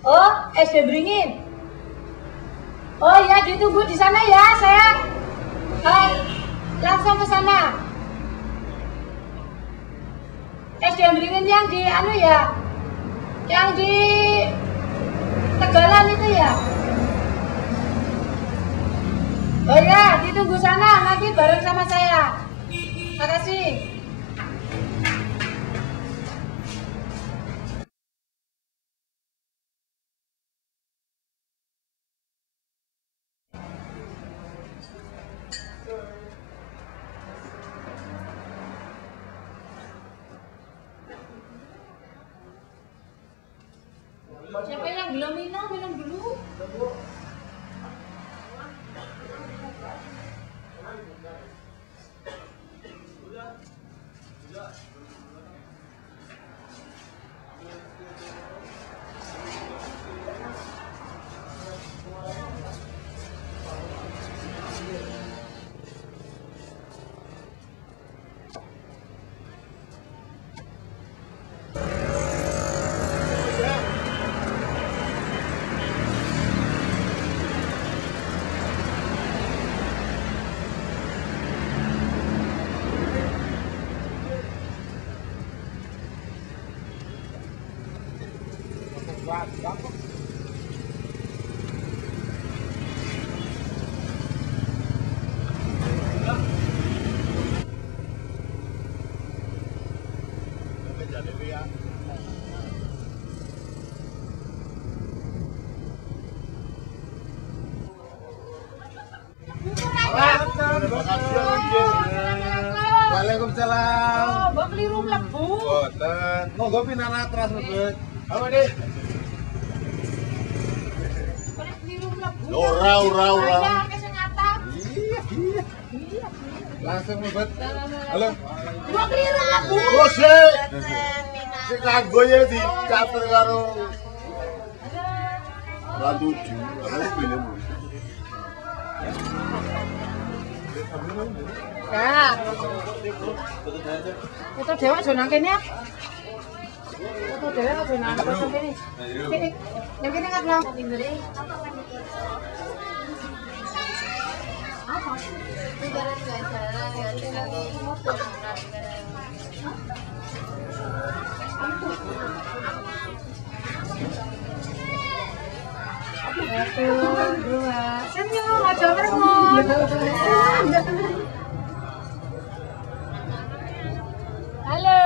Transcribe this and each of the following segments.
Oh, SD Beringin. Oh ya, ditunggu di sana ya, saya langsung ke sana. SD Beringin yang di anu ya, yang di Tegalan itu ya. Oh ya, ditunggu sana, nanti bareng sama saya. Makasih. Siapa yang belum minum, minum dulu. Waalaikumsalam. Mbok keliru mlebu. Boten. Monggo pinana teras mlebet. Apa nih? Keliru mlebu. Ora. Iya, kesengatan. Iya. Langsung mlebet. Halo. Mbok keliru mlebu. Oh, sik. Sik kanggo ya dicatur karo Rantuju. Aku film. Ya. Foto dewa aja nang kene. Foto dewa aja nang kene. Sini. Yang kene ngat nang. Apa? Satu, dua, senyum, aja meremut. Halo.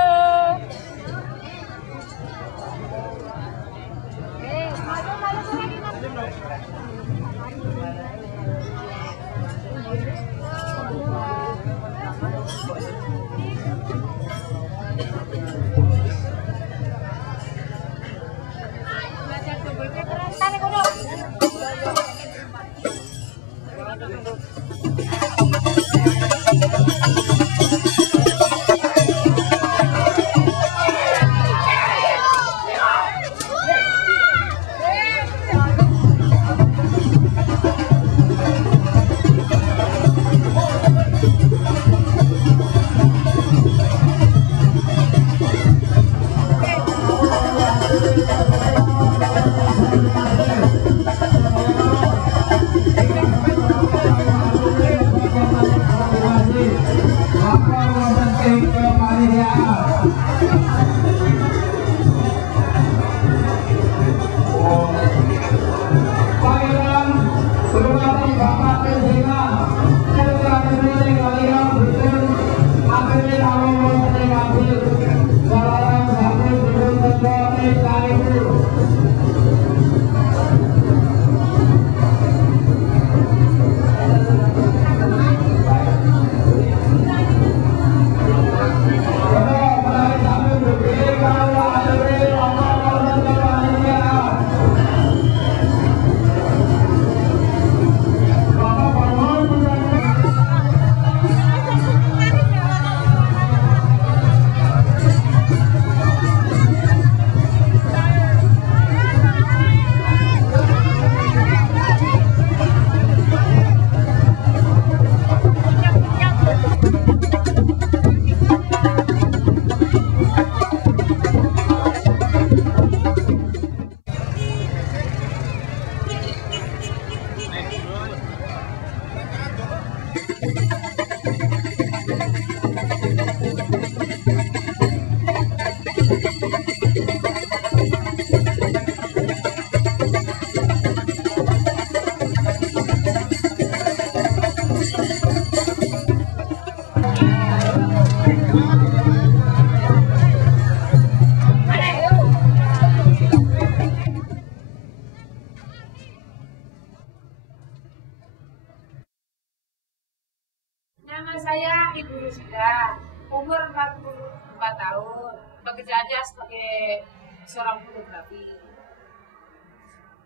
sebagai seorang fotografi.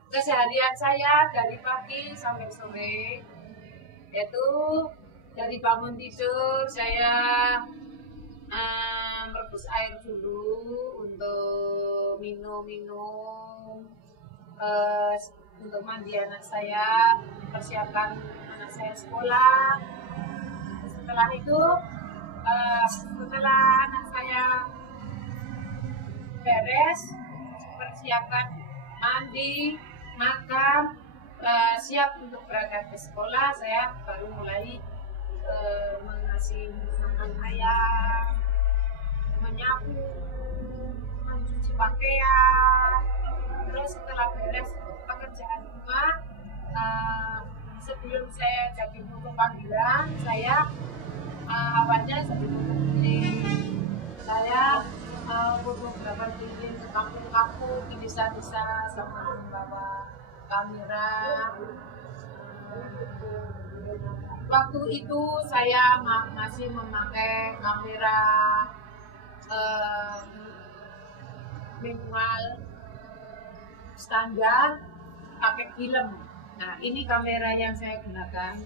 Keseharian saya dari pagi sampai sore, yaitu dari bangun tidur saya merebus air dulu untuk minum, untuk mandi anak saya, persiapkan anak saya sekolah. Setelah itu, setelah anak saya beres, persiapkan mandi, makan, siap untuk berangkat ke sekolah, saya baru mulai mengasih makan ayam, menyapu, mencuci pakaian. Terus setelah beres pekerjaan rumah, sebelum saya jadi foto panggilan, saya awalnya jadi foto keliling. Saya fotografer keliling ke kampung-kampung, di desa-desa, sambil membawa kamera. Waktu itu saya masih memakai kamera manual standar pakai film. Nah, ini kamera yang saya gunakan.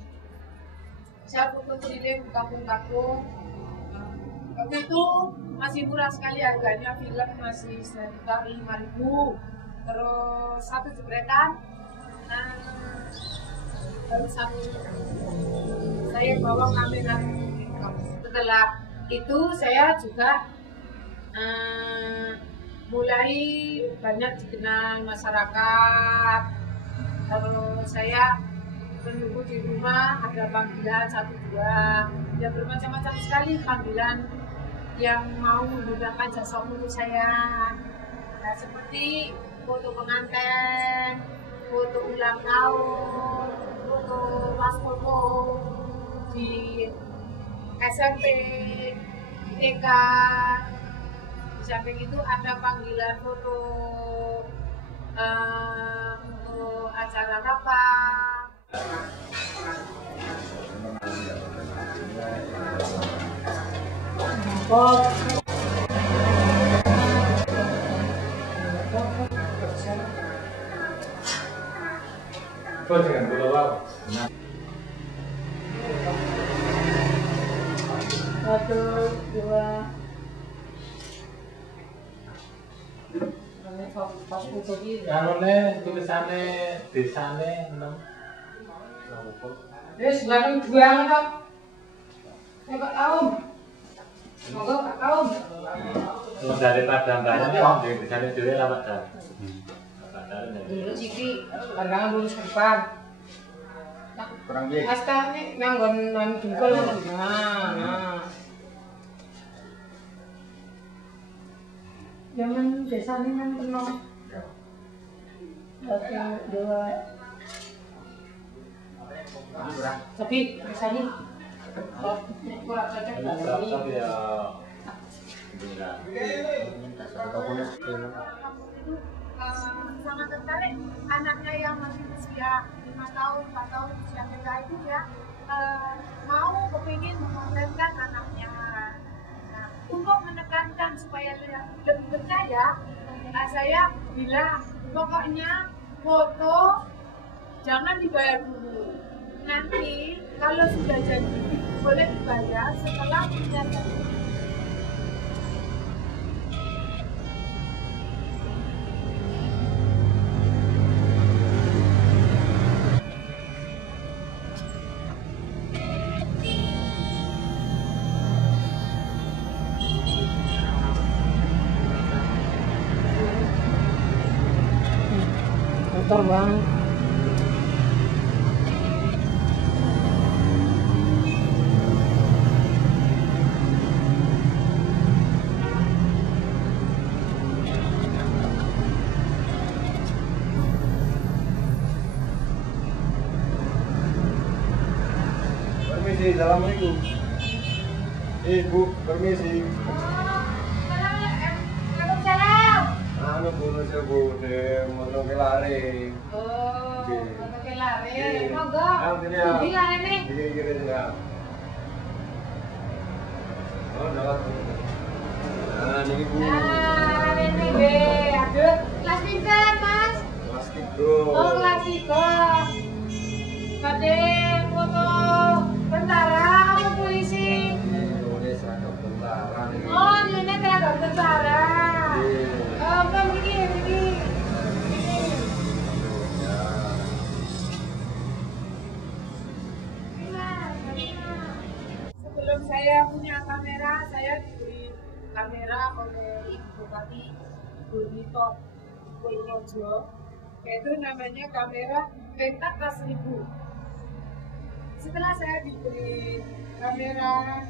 Saya foto keliling kampung-kampung. Waktu itu masih murah sekali harganya, film masih sekitar 5.000. Terus satu jepretan, baru satu. Saya bawa kamera. Setelah itu saya juga mulai banyak dikenal masyarakat. Terus saya menunggu di rumah ada panggilan 1-2, ya bermacam-macam sekali panggilan yang mau menggunakan jasa foto saya. Nah, seperti foto pengantin, foto ulang tahun, foto pas foto di SMP, di TK. Di samping itu ada panggilan foto untuk acara rapat. Kau jangan berlawak. Satu, dua. Kalau tulisannya desane 6. Sekarang dua kan? Pak Kaum. Monggo Pak Kaum. Kalau daripada mbaknya om di desane dhewe lah Pak Dar. Dulu siki pandangan lurus ke depan. Kurang piye? Astane nganggon jempol. Nah. Zaman desane kan penuh. Satu, dua. Tapi desane kurang cocok. Sangat tertarik anaknya yang masih usia 5 tahun, 4 tahun, usia TK itu ya mau kepingin memontenkan anaknya. Nah, untuk menekankan supaya lebih percaya, saya bilang pokoknya foto jangan dibayar dulu. Nanti kalau sudah jadi boleh dibayar setelah punya jadi. Kotor banget. Permisi, assalamualaikum. Ibu, permisi. Waalaikumsalam. Anu Bu, Bu, mau ke lari. Oh, mau ke lari. Monggo. Ini ya. Di lari nih. Kiri ya. Oh, dapat. Nah, ini Bu. Nah, lari pinter Mas? Kelas 3. Oh kelas 3. Badhe foto tentara apa polisi? Ini seragam tentara nih. Oh ini seragam tentara. Oh begini. Sebelum saya punya kamera, saya diberi kamera oleh Ibu Bupati Burnito Purworejo, yaitu namanya kamera Pentax 1000. Setelah saya diberi kamera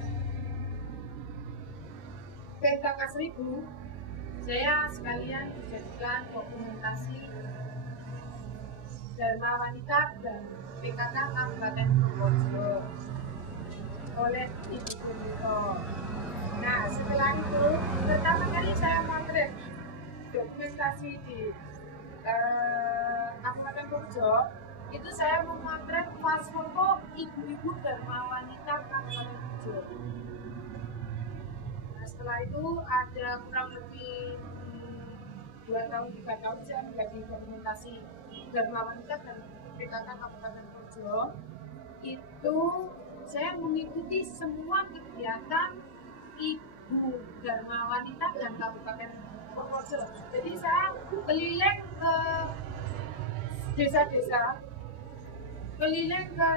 Pentax 1000, saya sekalian dijadikan dokumentasi Dharma Wanita dan PKK Kabupaten Purworejo oleh Ibu Burnito. Nah, setelah itu pertama kali saya motret dokumentasi di Kabupaten Purworejo, itu saya memotret pas foto ibu-ibu Dharma Wanita Kabupaten Purworejo. Nah, setelah itu ada kurang lebih 2-3 tahun saya menjadi dokumentasi Dharma Wanita dan PKK Kabupaten Purworejo. Itu saya mengikuti semua kegiatan Ibu Dharma Wanita dan Kabupaten Purworejo. Jadi saya keliling ke desa-desa, keliling ke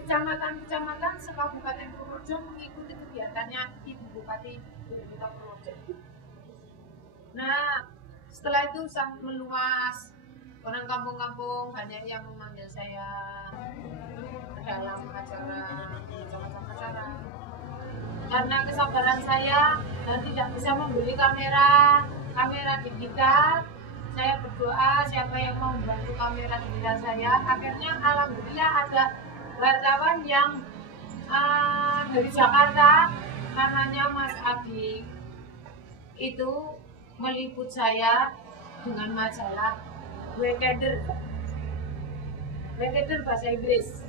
kecamatan-kecamatan se-Kabupaten Purworejo mengikuti kegiatannya Ibu Bupati Purworejo. Nah, setelah itu sangat meluas. Orang kampung-kampung banyak yang memanggil saya dalam acara macam-macam. Karena kesabaran saya dan tidak bisa membeli kamera digital, saya berdoa siapa yang mau membantu kamera digital saya. Akhirnya alhamdulillah ada wartawan yang dari Jakarta, namanya Mas Adi, itu meliput saya dengan majalah Weather bahasa Inggris.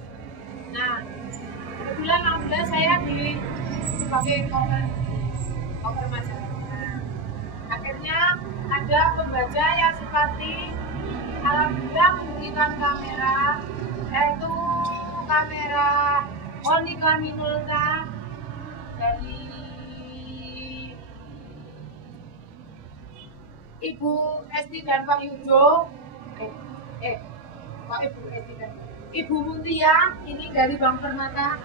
Nah, kebetulan alhamdulillah saya pilih sebagai cover majalah. Nah, akhirnya ada pembaca yang seperti alhamdulillah memberikan kamera, yaitu kamera Monica Minolta dari Ibu Esti dan Pak Yudo, Pak Ibu Esti dan Ibu Muntia, ini dari Bank Permata.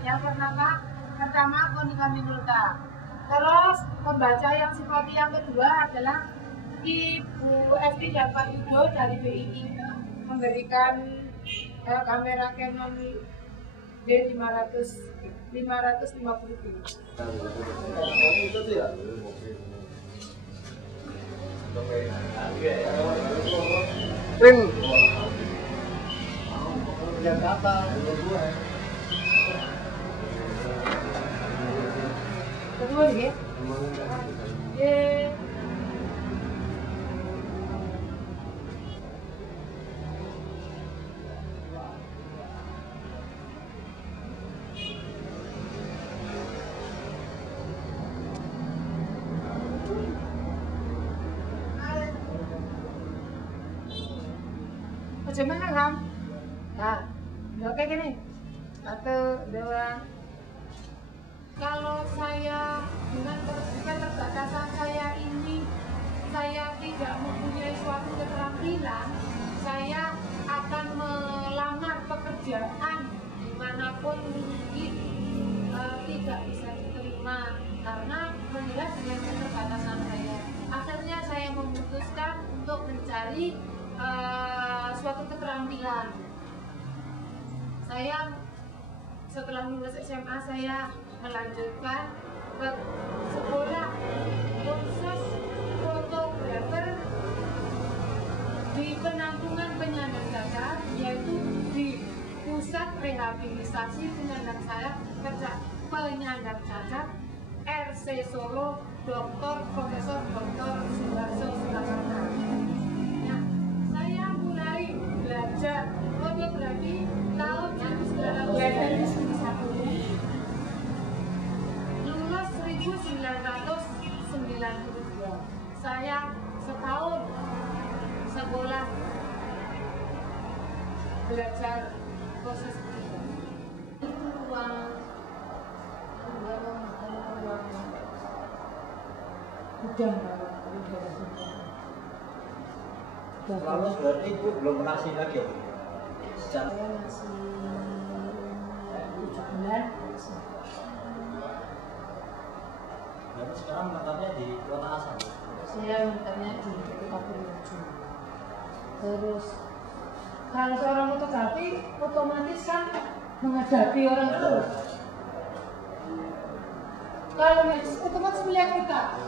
Yang pertama Monica Minolta. Terus pembaca yang seperti yang kedua adalah Ibu Esti dan Pak Yudo dari BII memberikan kamera Canon D550D. Ring. Yang kata Kedua nih. Gimana Ram? Nah, udah kayak gini. 1, 2. Kalau saya dengan keterbatasan saya ini, saya tidak mempunyai suatu keterampilan, saya akan melamar pekerjaan dimanapun mungkin tidak bisa diterima karena melihat dengan keterbatasan saya. Akhirnya saya memutuskan untuk mencari suatu keterampilan. Saya setelah lulus SMA saya melanjutkan ke sekolah khusus fotografer di penampungan penyandang cacat, yaitu di Pusat Rehabilitasi Penyandang Cacat RC Solo Dr. Profesor Dr. Suharso Surakarta. Nah, saya mulai belajar fotografi tahun 1991. Lulus 1992. Saya setahun belajar proses itu ruang gudang. Lalu berarti Ibu belum pernah sih lagi ya? Saya masih 7 bulan. Berarti sekarang menetapnya di Kota Asam? Saya menetapnya di Kota Purworejo. Terus kalau seorang fotografi otomatis kan menghadapi orang tua. Kalau otomatis melihat kita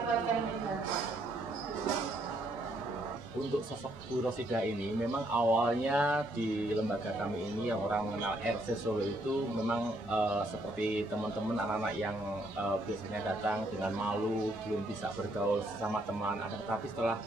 bacain itu. Untuk sosok Bu Rosida ini memang awalnya di lembaga kami ini yang orang mengenal RC Solo itu memang seperti teman-teman anak-anak yang biasanya datang dengan malu, belum bisa bergaul sama teman. Tapi setelah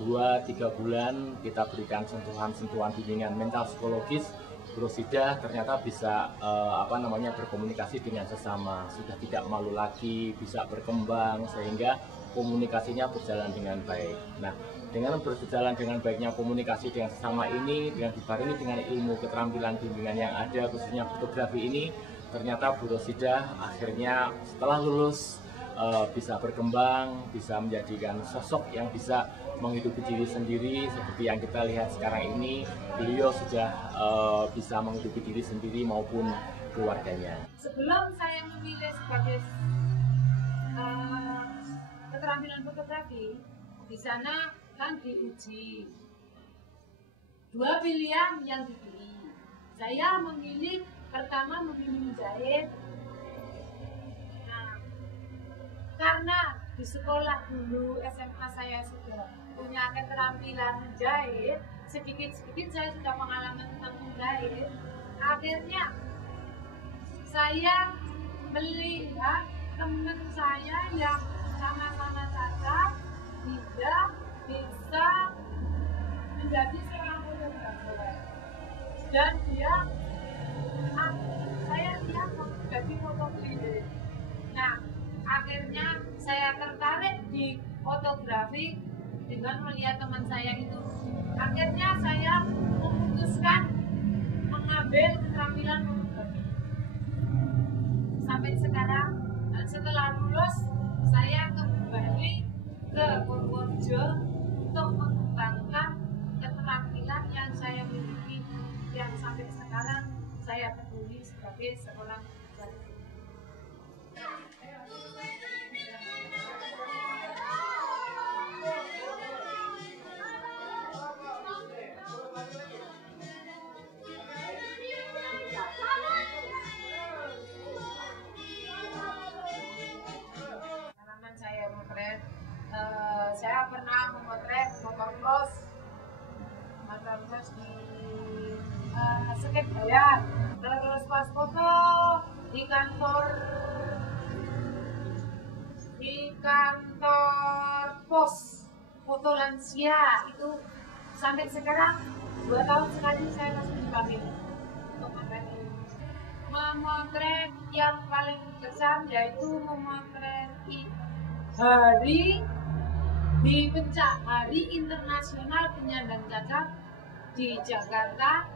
2-3 bulan kita berikan sentuhan-sentuhan bimbingan mental psikologis, Bu Rosida ternyata bisa berkomunikasi dengan sesama, sudah tidak malu lagi, bisa berkembang sehingga komunikasinya berjalan dengan baik. Nah, dengan berjalan dengan baiknya komunikasi dengan sesama ini, dengan dibarengi dengan ilmu keterampilan bimbingan yang ada, khususnya fotografi ini, ternyata Bu Rosida akhirnya setelah lulus bisa berkembang, bisa menjadikan sosok yang bisa menghidupi diri sendiri. Seperti yang kita lihat sekarang ini, beliau sudah bisa menghidupi diri sendiri maupun keluarganya. Sebelum saya memilih sebagai keterampilan fotografi, di sana kan diuji 2 pilihan yang dipilih. Saya pertama memilih menjahit. Nah, karena di sekolah dulu SMA saya sudah punya keterampilan menjahit, sedikit-sedikit saya sudah pengalaman tentang menjahit. Akhirnya saya melihat teman saya yang sama-sama cacat tidak bisa menjadi seorang fotografer, dan saya lihat menjadi fotografer. Nah, akhirnya saya tertarik di fotografi dengan melihat teman saya itu. Akhirnya saya memutuskan mengambil keterampilan fotografi. Sampai sekarang, setelah lulus, saya kembali ke Purworejo untuk mengembangkan keterampilan yang saya miliki, yang sampai sekarang saya peduli sebagai seorang fotografer. Pengalaman saya memotret, saya pernah memotret motocross di Sekep Bayan. Terus pas foto di kantor pos foto lansia itu, sampai sekarang 2 tahun sekali saya masih dipanggil untuk memotret. Yang paling berkesan yaitu memotret di puncak Hari Internasional Penyandang Cacat di Jakarta,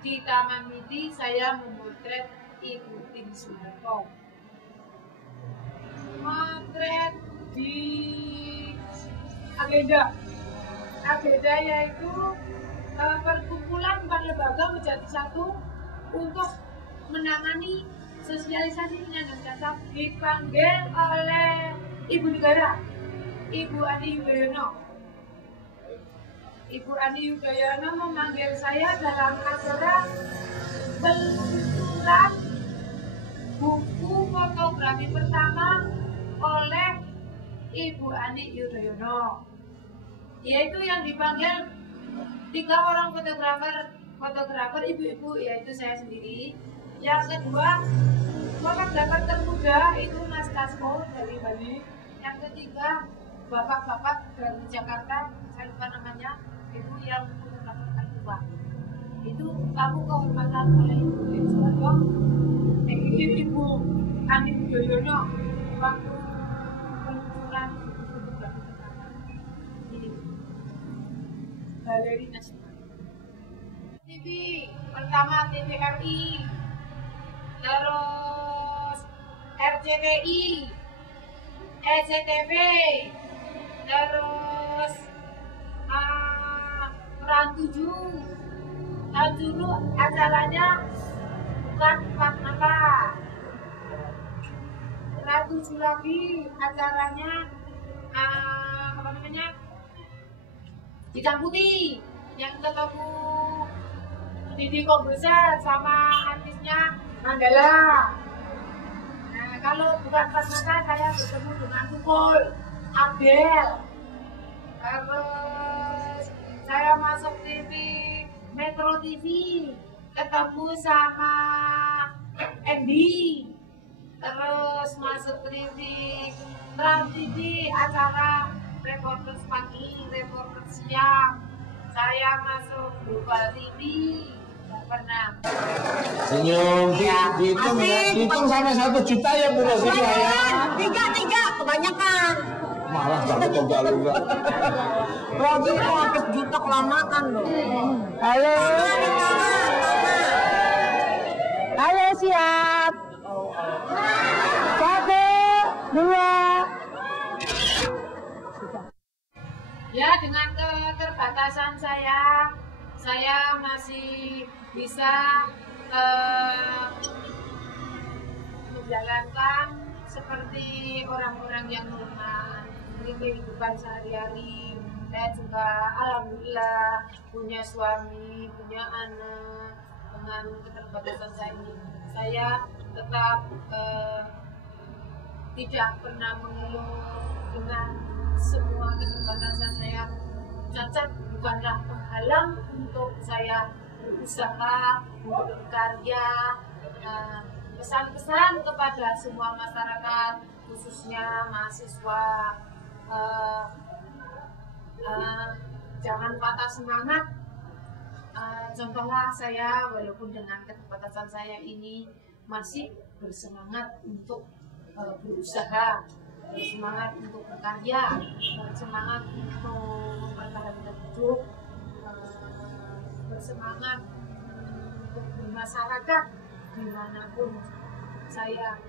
di Taman Midi. Saya memotret Ibu Tin Soeharto. Memotret di agenda yaitu perkumpulan 4 lembaga menjadi satu untuk menangani sosialisasi penyandang cacat, dipanggil oleh Ibu Negara, Ibu Ani Yudhoyono. Ibu Ani Yudhoyono memanggil saya dalam acara peluncuran buku fotografi pertama oleh Ibu Ani Yudhoyono, yaitu yang dipanggil 3 orang fotografer ibu-ibu, yaitu saya sendiri. Yang kedua, fotografer termuda itu Mas Kasko dari Bali. Yang ketiga, bapak-bapak dari Jakarta, saya lupa namanya, ibu yang fotografer tertua. Itu tamu kehormatan oleh Ibu Tin Soeharto, Ibu Ani Yudhoyono waktu peluncuran fotografi pertama di Galeri Nasional. pertama TVRI, terus RCTI, SCTV, terus Peran 7. Tahun dulu acaranya bukan 4 mata. Peran 7 lagi acaranya apa namanya? Hitam Putih yang ketemu Didi Komposer sama artisnya Mandala. Nah, kalau bukan 4 mata saya bertemu dengan Tukul, Abel. Terus saya masuk TV Metro TV, ketemu sama Andy. Terus masuk TV Trans TV, acara reporter pagi, reporter siang. Saya masuk Global TV, nggak pernah. Senyum, dihitung sampai 1 juta ya Bu Rosida ya? Tiga, kebanyakan. Malah banget kok gak lu enggak. Rogi kok habis juta kelamaan loh. Halo. Halo, siap. 1, 2. Ya, dengan keterbatasan saya masih bisa menjalankan seperti orang-orang yang normal di kehidupan sehari-hari. Saya juga alhamdulillah punya suami, punya anak. Dengan keterbatasan saya tetap tidak pernah mengeluh dengan semua keterbatasan saya. Cacat bukanlah penghalang untuk saya berusaha, untuk berkarya. Pesan-pesan kepada semua masyarakat, khususnya mahasiswa, jangan patah semangat. Contohlah saya, walaupun dengan keterbatasan saya ini masih bersemangat untuk berusaha, bersemangat untuk berkarya, bersemangat untuk mempertahankan hidup, bersemangat untuk bermasyarakat dimanapun saya.